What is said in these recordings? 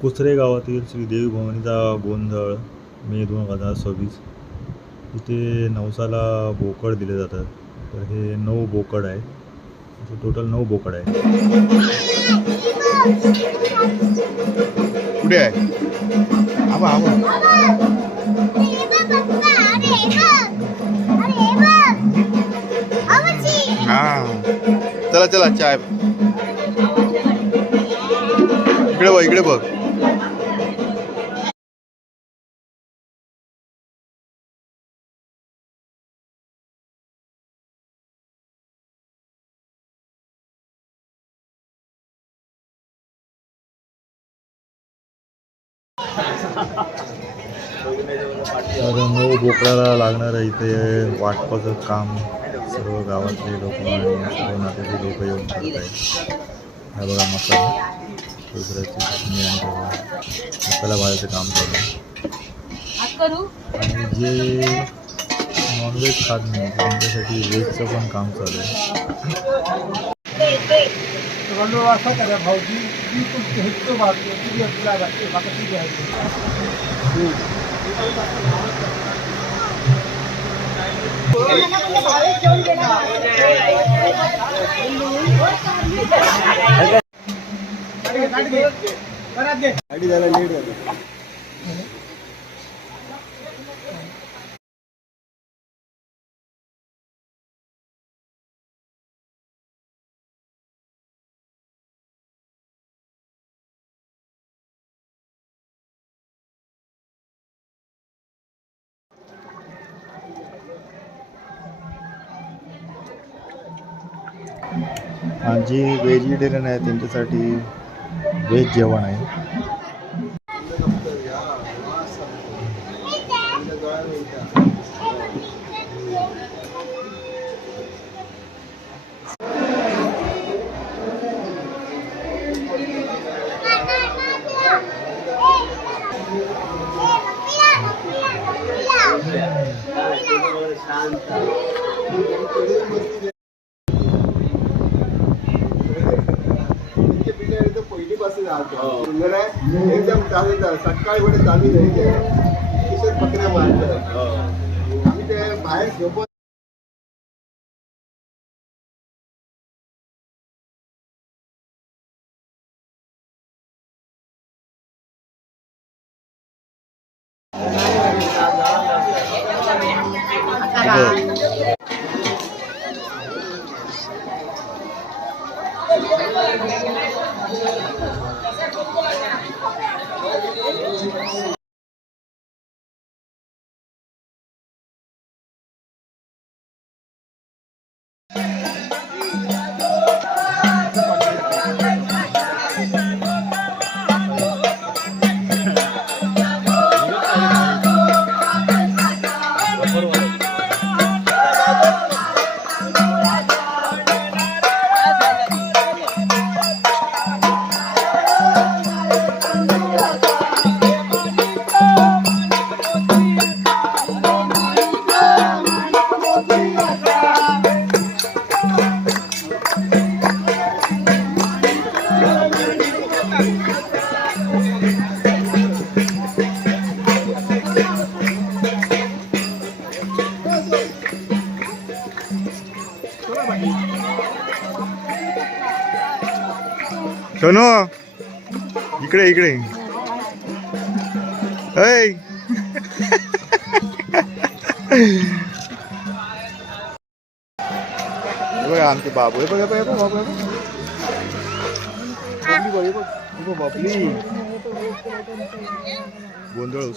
कुसरे गावातील श्री देवी भवानीचा गोंधळ मे 2026 इथे नवसाला बोकड दिले जातात. तर हे 9 बोकड आहे. टोटल 9 बोकड आहे. कुठे आहे आबा आबा हां चला चला चाय इकडे बघ. तर 9 बोकडाला लागणारं इथे वाटपाचं काम सर्व गावातले लोक आणि सर्व नात्याचे लोक येऊन करत आहेत. हा बघा मसाला खोबऱ्याची चटणी आणि मसाला भाजायचं काम चालू आहे. आणि जे नॉनव्हेज खात नाही त्यांच्यासाठी व्हेजचं पण काम चालू आहे. आणि जे व्हेजिटेरियन आहे त्यांच्यासाठी व्हेज जेवण आहे. एकदम सकाळी वेळेस चालू जायचे पकड्या मारतात. आम्ही ते बाहेर झोपत सोनू इकडे ऐ बघा आमचे बाबू बघा बाबली गोंधळ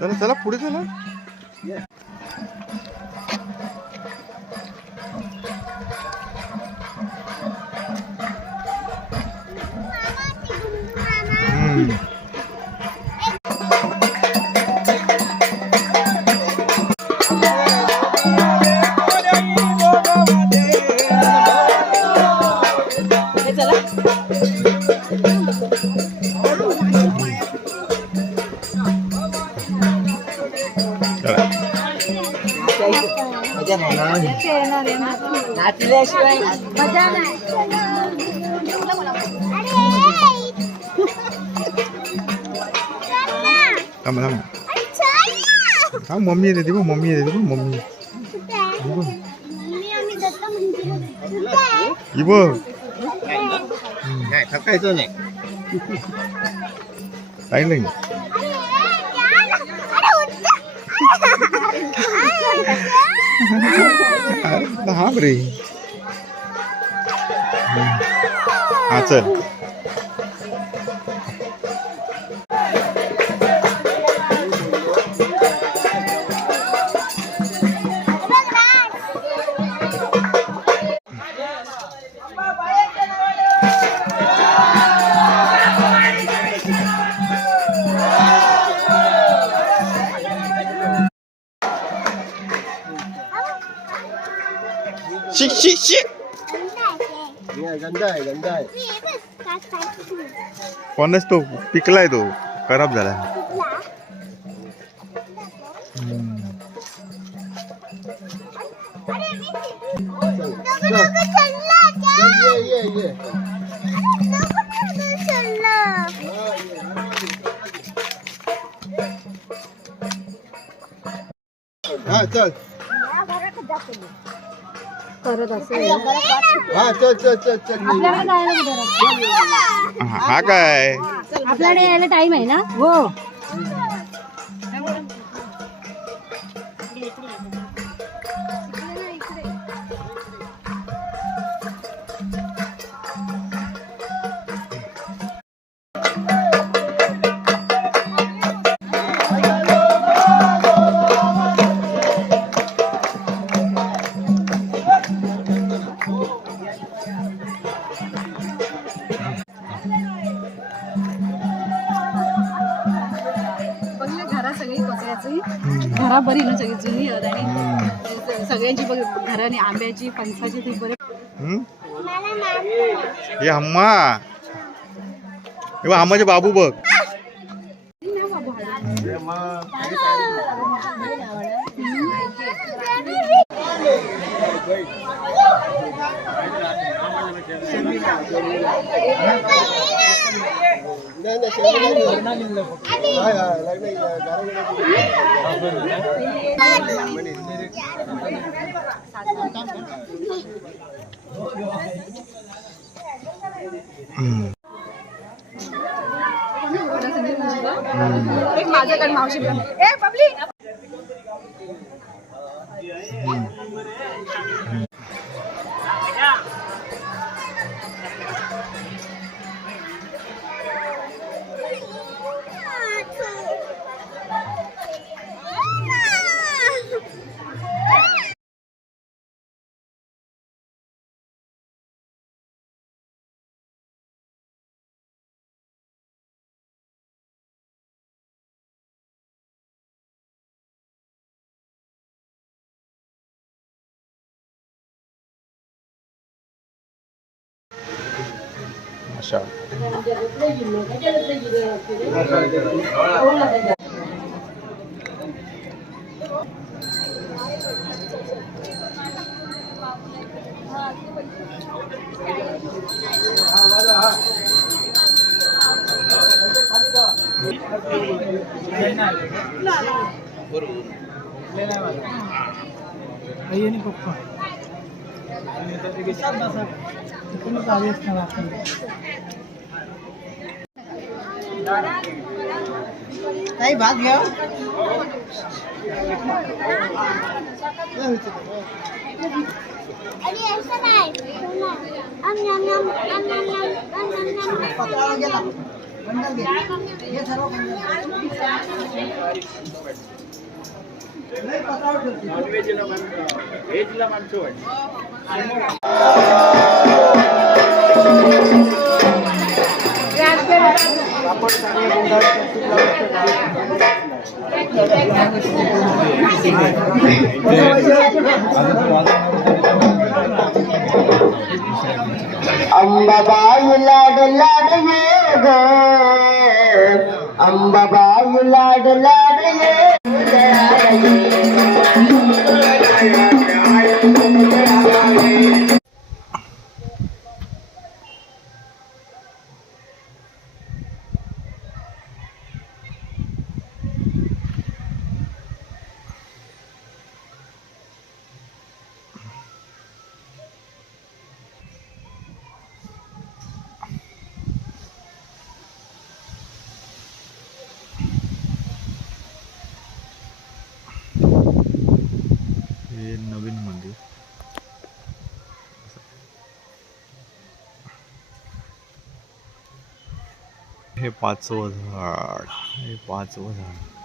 चला चला पुढे चला. नाचल्याशिवाय मजा नाही. थांब थांब. हा मम्मी येते बघ, मम्मी येते बघ, मम्मी ही बघ. नाही थकायचं नाही. काही नाही. हा रे. हा चल. शिक शिक शिक. गंदा आहे गंदा आहे. कोणच तो पिकलाय, तो खराब झाला. ये. हा चल. करत असेल. हा चल चल चल चल. आपल्याकडे जायला कुठे? हा काय आपल्याकडे यायला टाइम आहे ना. हो. घरा बरी ना सगळी जुनी आहेत आणि सगळ्यांची बघ घराने आंब्याची फणसाची ती बरे. हे अम्मा, हे अम्माचे बाबू बघ. एक माझ्याकडे मावशी ए बबली. अशा पप्पा काही भाग घ्या. बंडल घे हे सर्व बंडल नाही पतावर ठेवते अंबाबाई लाड लाड ये ग अंबाबाई लाड लाड ये हे नवीन मंदिर. हे 5वं झाड.